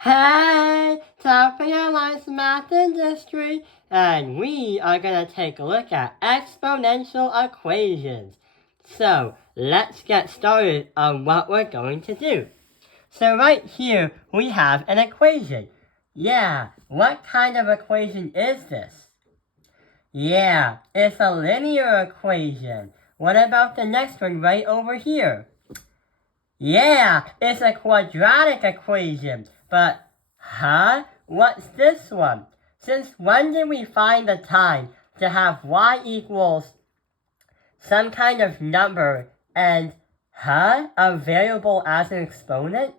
Hey, Topping Our Lives Math Industry, and we are going to take a look at exponential equations. So, let's get started on what we're going to do. So right here, we have an equation. Yeah, what kind of equation is this? Yeah, it's a linear equation. What about the next one right over here? Yeah, it's a quadratic equation. But, what's this one? Since when did we find the time to have y equals some kind of number and, a variable as an exponent?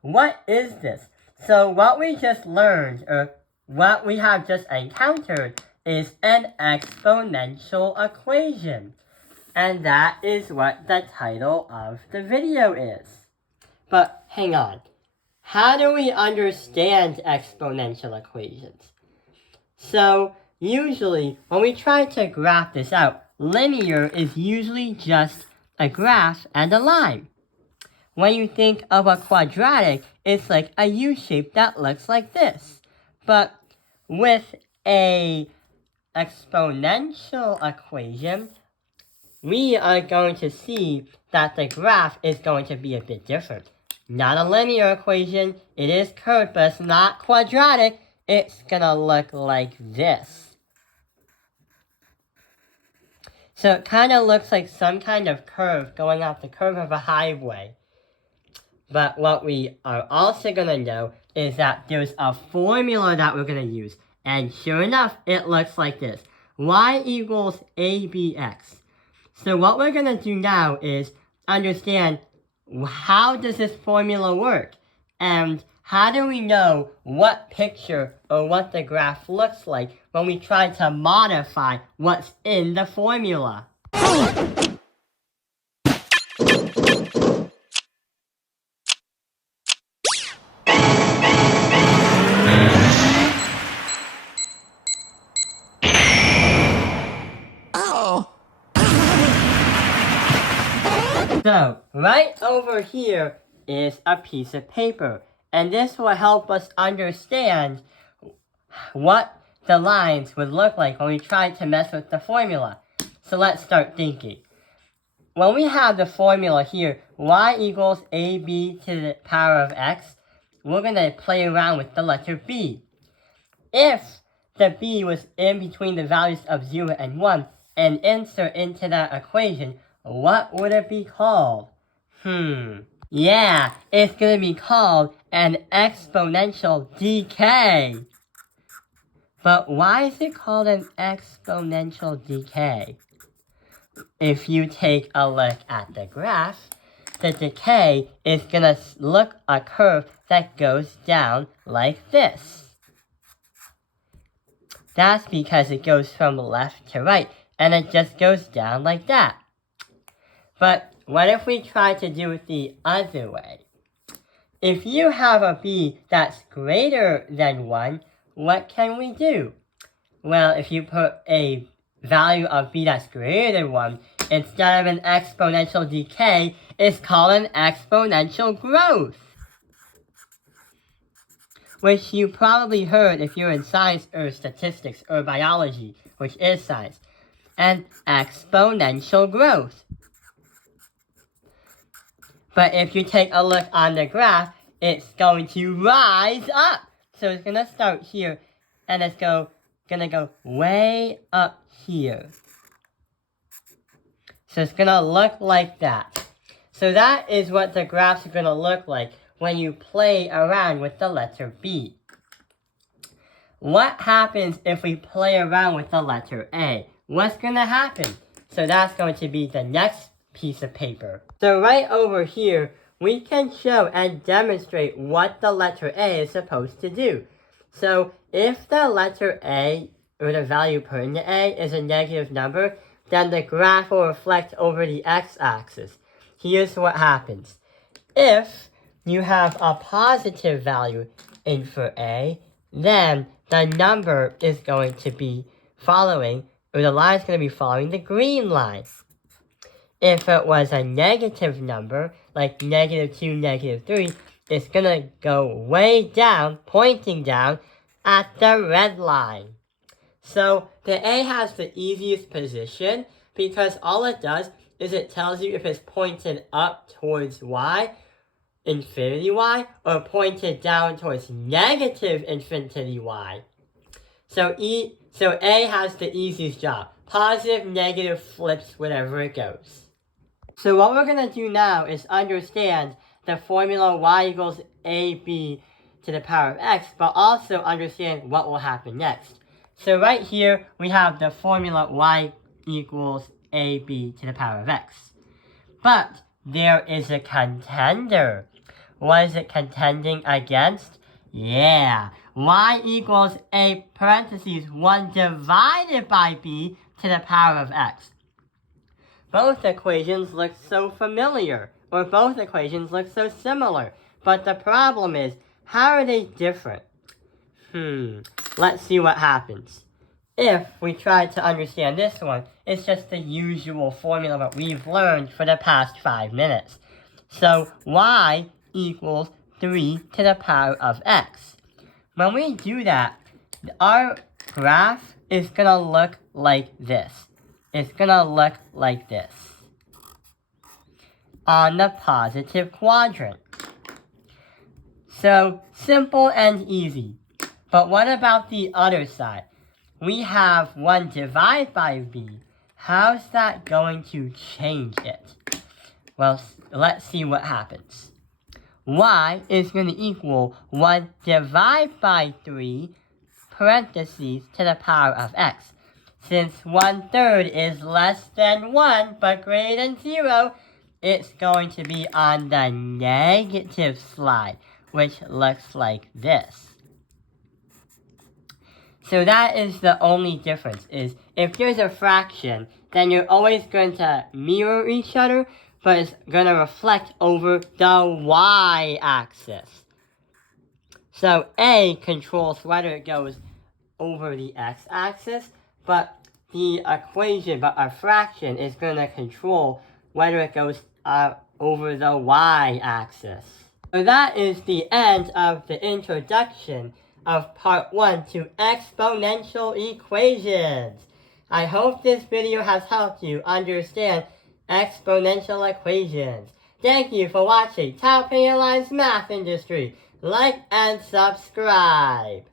What is this? So what we just learned, or what we have just encountered, is an exponential equation. And that is what the title of the video is. But hang on. How do we understand exponential equations? So usually when we try to graph this out, linear is usually just a graph and a line. When you think of a quadratic, it's like a U shape that looks like this. But with a exponential equation, we are going to see that the graph is going to be a bit different. Not a linear equation, it is curved, but it's not quadratic. It's gonna look like this. So it kind of looks like some kind of curve going off the curve of a highway. But what we are also gonna know is that there's a formula that we're gonna use. And sure enough, it looks like this. Y equals ABX. So what we're going to do now is understand how does this formula work? And how do we know what picture or what the graph looks like when we try to modify what's in the formula? So, right over here is a piece of paper, and this will help us understand what the lines would look like when we try to mess with the formula. So let's start thinking. When we have the formula here, y equals ab to the power of x, we're going to play around with the letter b. If the b was in between the values of 0 and 1 and insert into that equation, what would it be called? Yeah, it's going to be called an exponential decay. But why is it called an exponential decay? If you take a look at the graph, the decay is going to look a curve that goes down like this. That's because it goes from left to right, and it just goes down like that. But what if we try to do it the other way? If you have a b that's greater than 1, what can we do? Well, if you put a value of b that's greater than 1, instead of an exponential decay, it's called an exponential growth. Which you probably heard if you're in science or statistics or biology, which is science. An exponential growth. But if you take a look on the graph, it's going to rise up. So it's going to start here, and it's going to go way up here. So it's going to look like that. So that is what the graphs are going to look like when you play around with the letter B. What happens if we play around with the letter A? What's going to happen? So that's going to be the next piece of paper. So right over here, we can show and demonstrate what the letter A is supposed to do. So if the letter A, or the value put in the A, is a negative number, then the graph will reflect over the x-axis. Here's what happens. If you have a positive value in for A, then the number is going to be following, or the line is going to be following the green line. If it was a negative number, like -2, -3, it's going to go way down, pointing down at the red line. So the A has the easiest position because all it does is it tells you if it's pointed up towards y, infinity y, or pointed down towards negative infinity y. So A has the easiest job. Positive, negative flips wherever it goes. So what we're going to do now is understand the formula y equals ab to the power of x, but also understand what will happen next. So right here, we have the formula y equals ab to the power of x. But there is a contender. What is it contending against? Yeah, y equals a parentheses 1 divided by b to the power of x. Both equations look so familiar, or both equations look so similar. But the problem is, how are they different? Let's see what happens. If we try to understand this one, it's just the usual formula that we've learned for the past 5 minutes. So y equals 3 to the power of x. When we do that, our graph is going to look like this. It's going to look like this on the positive quadrant. So simple and easy. But what about the other side? We have 1 divided by b. How's that going to change it? Well, let's see what happens. Y is going to equal 1 divided by 3 parentheses to the power of x. Since 1/3 is less than 1 but greater than 0, it's going to be on the negative slide, which looks like this. So that is the only difference, is if there's a fraction, then you're always going to mirror each other, but it's going to reflect over the y-axis. So A controls whether it goes over the x-axis, but a fraction is going to control whether it goes over the y-axis. So that is the end of the introduction of part 1 to exponential equations. I hope this video has helped you understand exponential equations. Thank you for watching Top Line's Math Industry. Like and subscribe.